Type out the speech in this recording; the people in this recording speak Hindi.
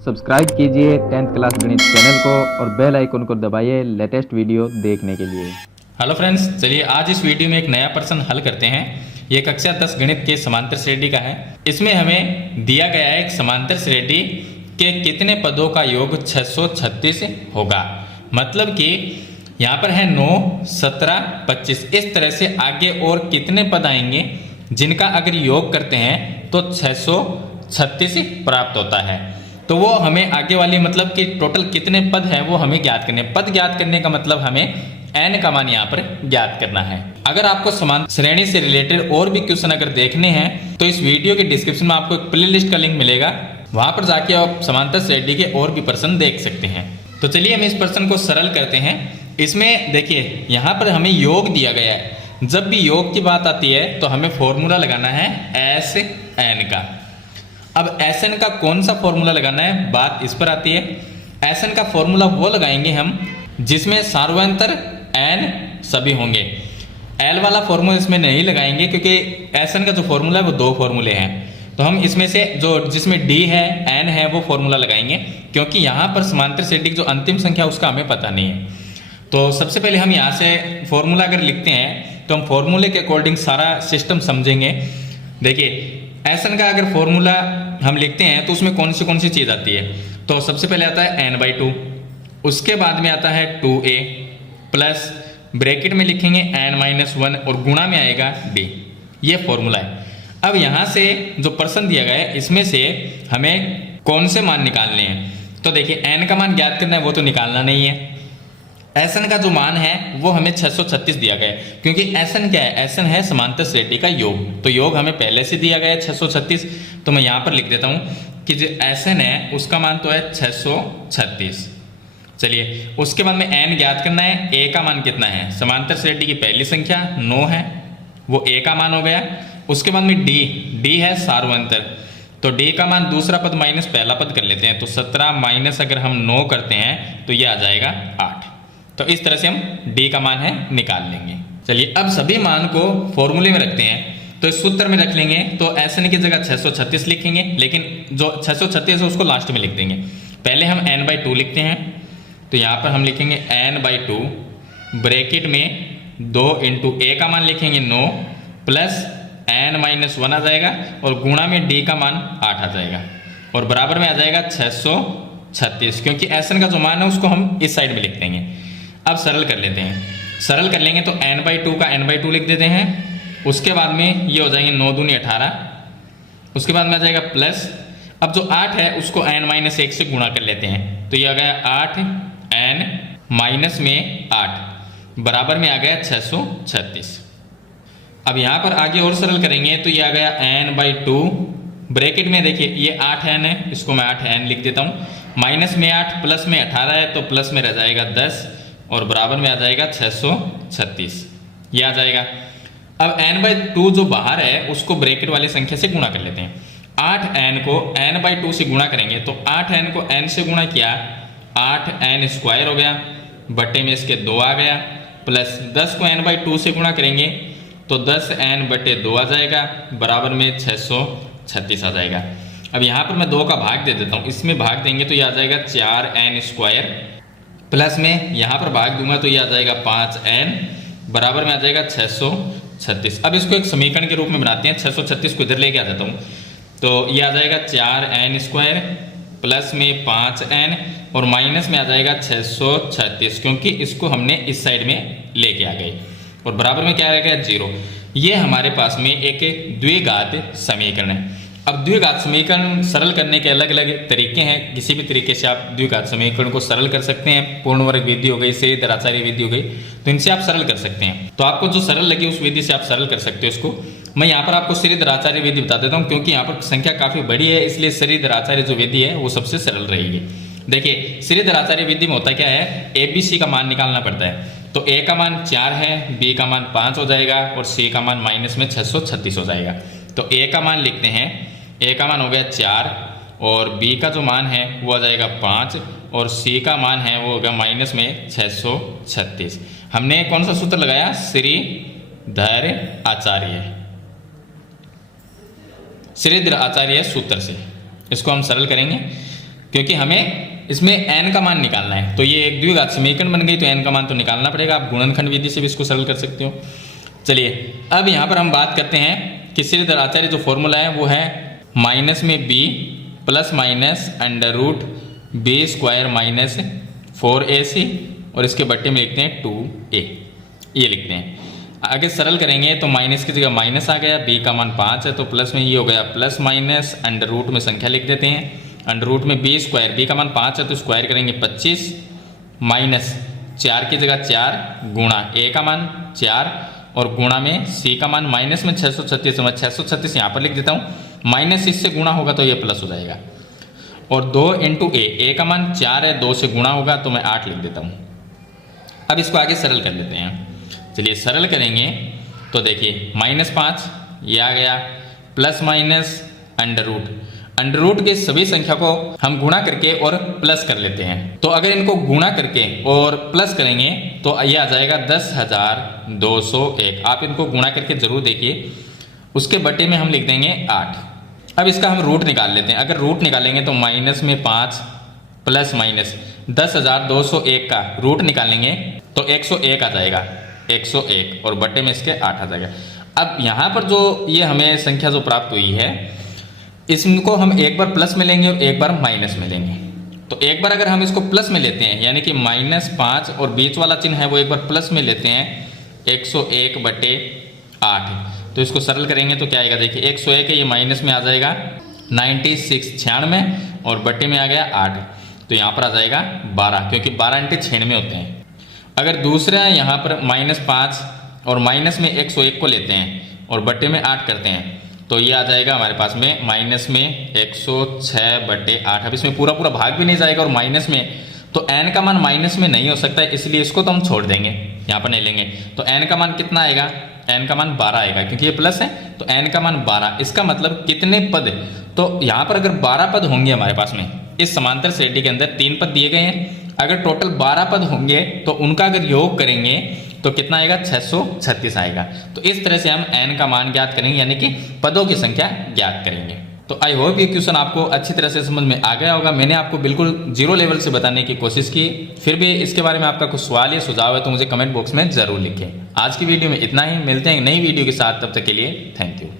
सब्सक्राइब कीजिए 10th क्लास गणित चैनल को और बेल आइकन को दबाइए लेटेस्ट वीडियो देखने के लिए। हेलो फ्रेंड्स, चलिए आज इस वीडियो में एक नया प्रश्न हल करते हैं। ये कक्षा 10 गणित के समांतर श्रेणी का है। इसमें हमें दिया गया है एक समांतर श्रेणी के कितने पदों का योग 636 होगा। मतलब कि यहाँ पर है 9, 17, 25। इस तरह से आगे और कितने पद आएंगे जिनका अगर योग करते हैं तो 636 प्राप्त होता है। तो वो हमें आगे वाली मतलब कि टोटल कितने पद हैं वो हमें ज्ञात करने। पद ज्ञात करने का मतलब हमें n का मान यहाँ पर ज्ञात करना है। अगर आपको समान श्रेणी से रिलेटेड और भी क्वेश्चन अगर देखने हैं तो इस वीडियो के डिस्क्रिप्शन में आपको एक प्लेलिस्ट का लिंक मिलेगा, वहां पर जाके आप समांतर श्रेणी के और भी प्रश्न देख सकते हैं। तो चलिए हम इस प्रश्न को सरल करते हैं। इसमें देखिए यहाँ पर हमें योग दिया गया है। जब भी योग की बात आती है तो हमें फॉर्मूला लगाना है एस एन का। अब एस एन का कौन सा फॉर्मूला लगाना है, बात इस पर आती है। एस एन का फॉर्मूला वो लगाएंगे हम जिसमें सार्वंतर एन सभी होंगे। एल वाला फॉर्मूला इसमें नहीं लगाएंगे क्योंकि एस एन का जो फॉर्मूला है वो दो फॉर्मूले हैं। तो हम इसमें से जो जिसमें डी है एन है वो फॉर्मूला लगाएंगे, क्योंकि यहाँ पर समांतर श्रेणी की जो अंतिम संख्या उसका हमें पता नहीं है। तो सबसे पहले हम यहाँ से फॉर्मूला अगर लिखते हैं तो हम फॉर्मूले के अकॉर्डिंग सारा सिस्टम समझेंगे। देखिए एस एन का अगर फॉर्मूला हम लिखते हैं तो उसमें कौन सी चीज़ आती है। तो सबसे पहले आता है n/2, उसके बाद में आता है 2a प्लस ब्रैकेट में लिखेंगे n-1 और गुणा में आएगा d। ये फॉर्मूला है। अब यहाँ से जो प्रश्न दिया गया है इसमें से हमें कौन से मान निकालने हैं। तो देखिए n का मान ज्ञात करना है, वो तो निकालना नहीं है। एस एन का जो मान है वो हमें 636 दिया गया है, क्योंकि एस एन क्या है, एस एन है समांतर श्रेणी का योग। तो योग हमें पहले से दिया गया है 636। तो मैं यहाँ पर लिख देता हूँ कि जो एस एन है उसका मान तो है 636। चलिए उसके बाद में एन ज्ञात करना है। ए का मान कितना है, समांतर श्रेणी की पहली संख्या 9 है, वो ए का मान हो गया। उसके बाद में डी है सार्वंतर, तो डी का मान दूसरा पद माइनस पहला पद कर लेते हैं। तो 17 माइनस अगर हम 9 करते हैं तो ये आ जाएगा 8। तो इस तरह से हम d का मान है निकाल लेंगे। चलिए अब सभी मान को फॉर्मूले में रखते हैं। तो इस सूत्र में रख लेंगे तो एस एन की जगह 636 लिखेंगे, लेकिन जो 636 है उसको लास्ट में लिख देंगे। पहले हम n/2 लिखते हैं। तो यहाँ पर हम लिखेंगे n/2 ब्रैकेट में 2 इंटू ए का मान लिखेंगे 9 प्लस n-1 आ जाएगा और गुणा में d का मान 8 आ जाएगा और बराबर में आ जाएगा 636, क्योंकि एस एन का जो मान है उसको हम इस साइड में लिख देंगे। अब सरल कर लेते हैं। सरल कर लेंगे तो n/2 का n/2 लिख देते हैं। उसके बाद में ये हो जाएंगे 9 दूनी 18। उसके बाद में आ जाएगा प्लस, अब जो 8 है उसको n-1 से गुणा कर लेते हैं। तो ये आ गया 8 n माइनस में 8 बराबर में आ गया 636। अब यहाँ पर आगे और सरल करेंगे तो ये आ गया n/2 ब्रैकेट में देखिए ये 8n है, इसको मैं 8n लिख देता हूँ। माइनस में 8 प्लस में 18 है तो प्लस में रह जाएगा 10 और बराबर में आ जाएगा 636। ये आ जाएगा। अब n/2 जो बाहर है उसको ब्रैकेट वाली संख्या से गुणा कर लेते हैं। 8n को n/2 से गुणा करेंगे तो 8n को n से गुणा किया 8n स्क्वायर हो गया, बट्टे में इसके 2 आ गया, प्लस 10 को n/2 से गुणा करेंगे तो 10n/2 आ जाएगा, बराबर में 636 आ जाएगा। अब यहाँ पर मैं 2 का भाग दे देता हूँ, इसमें भाग देंगे तो ये आ जाएगा 4n स्क्वायर, प्लस में यहाँ पर भाग दूंगा तो ये आ जाएगा 5n, बराबर में आ जाएगा 636। अब इसको एक समीकरण के रूप में बनाते हैं। 636 को इधर लेके आ जाता हूँ तो ये आ जाएगा 4n स्क्वायर प्लस में 5n और माइनस में आ जाएगा 636, क्योंकि इसको हमने इस साइड में लेके आ गए और बराबर में क्या रहेगा 0। ये हमारे पास में एक द्विघात समीकरण है। अब द्विघात समीकरण सरल करने के अलग अलग तरीके हैं। किसी भी तरीके से आप द्विघात समीकरण को सरल कर सकते हैं। पूर्ण वर्ग विधि हो गई, श्रीधराचार्य विधि हो गई, तो इनसे आप सरल कर सकते हैं। तो आपको जो सरल लगे उस विधि से आप सरल कर सकते हो इसको। मैं यहाँ पर आपको श्रीधराचार्य विधि बता देता हूँ, क्योंकि यहाँ पर संख्या काफी बड़ी है, इसलिए श्रीधराचार्य जो विधि है वो सबसे सरल रहेगी। देखिए श्रीधराचार्य विधि में होता क्या है, ABC का मान निकालना पड़ता है। तो A का मान 4 है, B का मान 5 हो जाएगा और C का मान माइनस में 636 हो जाएगा। तो A का मान लिखते हैं, A का मान हो गया 4 और B का जो मान है वो आ जाएगा 5 और C का मान है वो होगा माइनस में 636। हमने कौन सा सूत्र लगाया, श्रीधर आचार्य सूत्र से। इसको हम सरल करेंगे क्योंकि हमें इसमें n का मान निकालना है। तो ये एक द्विघात समीकरण बन गई, तो n का मान तो निकालना पड़ेगा। आप गुणनखंड विधि से भी इसको सरल कर सकते हो। चलिए अब यहाँ पर हम बात करते हैं कि श्रीधर आचार्य जो फॉर्मूला है वो है माइनस में b plus minus under root B square minus 4ac और इसके बट्टे में लिखते हैं 2a, ये लिखते हैं। आगे सरल करेंगे तो माइनस की जगह माइनस आ गया, b का मान 5 है तो प्लस में ये हो गया प्लस माइनस अंडर रूट में संख्या लिख देते हैं, अंडर रूट में b स्क्वायर, b का मान 5 है तो स्क्वायर करेंगे 25 माइनस 4 की जगह 4 गुणा a का मान 4 और गुणा में c का मान माइनस में 636 है, मैं 636 यहाँ पर लिख देता हूँ, माइनस इससे गुणा होगा तो ये प्लस हो जाएगा और 2 इंटू a का मान 4 है, 2 से गुणा होगा तो मैं 8 लिख देता हूँ। अब इसको आगे सरल कर लेते हैं। चलिए सरल करेंगे तो देखिए -5 ये आ गया प्लस माइनस अंडर रूट के सभी संख्या को हम गुणा करके और प्लस कर लेते हैं। तो अगर इनको गुणा करके और प्लस करेंगे तो ये आ जाएगा 10,201। आप इनको गुणा करके जरूर देखिए, उसके बटे में हम लिख देंगे 8। अब इसका हम रूट निकाल लेते हैं। अगर रूट निकालेंगे तो माइनस में 5 प्लस माइनस 10,201 का रूट निकालेंगे तो 101 आ जाएगा, 101 और बटे में इसके 8 आ जाएगा। अब यहाँ पर जो ये हमें संख्या जो प्राप्त हुई है इसको हम एक बार प्लस में लेंगे और एक बार माइनस में लेंगे। तो एक बार अगर हम इसको प्लस में लेते हैं यानी कि -5 और बीच वाला चिन्ह है वो एक बार प्लस में लेते हैं 101 बटे 8, तो इसको सरल करेंगे तो क्या आएगा, देखिए 101 है ये माइनस में आ जाएगा 96 और बटे में आ गया 8, तो यहाँ पर आ जाएगा 12 क्योंकि 12 × 96 होते हैं। अगर दूसरा यहाँ पर -5 और माइनस में 101 को लेते हैं और बटे में 8 करते हैं तो ये आ जाएगा हमारे पास में माइनस में 106 बटे 8। अब इसमें पूरा भाग भी नहीं जाएगा और माइनस में तो n का मान माइनस में नहीं हो सकता है, इसलिए इसको तो हम छोड़ देंगे, यहाँ पर नहीं लेंगे। तो n का मान कितना आएगा, n का मान 12 आएगा क्योंकि ये प्लस है तो n का मान 12। इसका मतलब कितने पद, तो यहाँ पर अगर 12 पद होंगे हमारे पास में इस समांतर श्रेणी के अंदर 3 पद दिए गए हैं, अगर टोटल 12 पद होंगे तो उनका अगर योग करेंगे तो कितना आएगा, 636 आएगा। तो इस तरह से हम n का मान ज्ञात करेंगे यानी कि पदों की संख्या ज्ञात करेंगे। तो आई होप ये क्वेश्चन आपको अच्छी तरह से समझ में आ गया होगा। मैंने आपको बिल्कुल 0 लेवल से बताने की कोशिश की, फिर भी इसके बारे में आपका कुछ सवाल या सुझाव है तो मुझे कमेंट बॉक्स में जरूर लिखें। आज की वीडियो में इतना ही, मिलते हैं नई वीडियो के साथ, तब तक के लिए थैंक यू।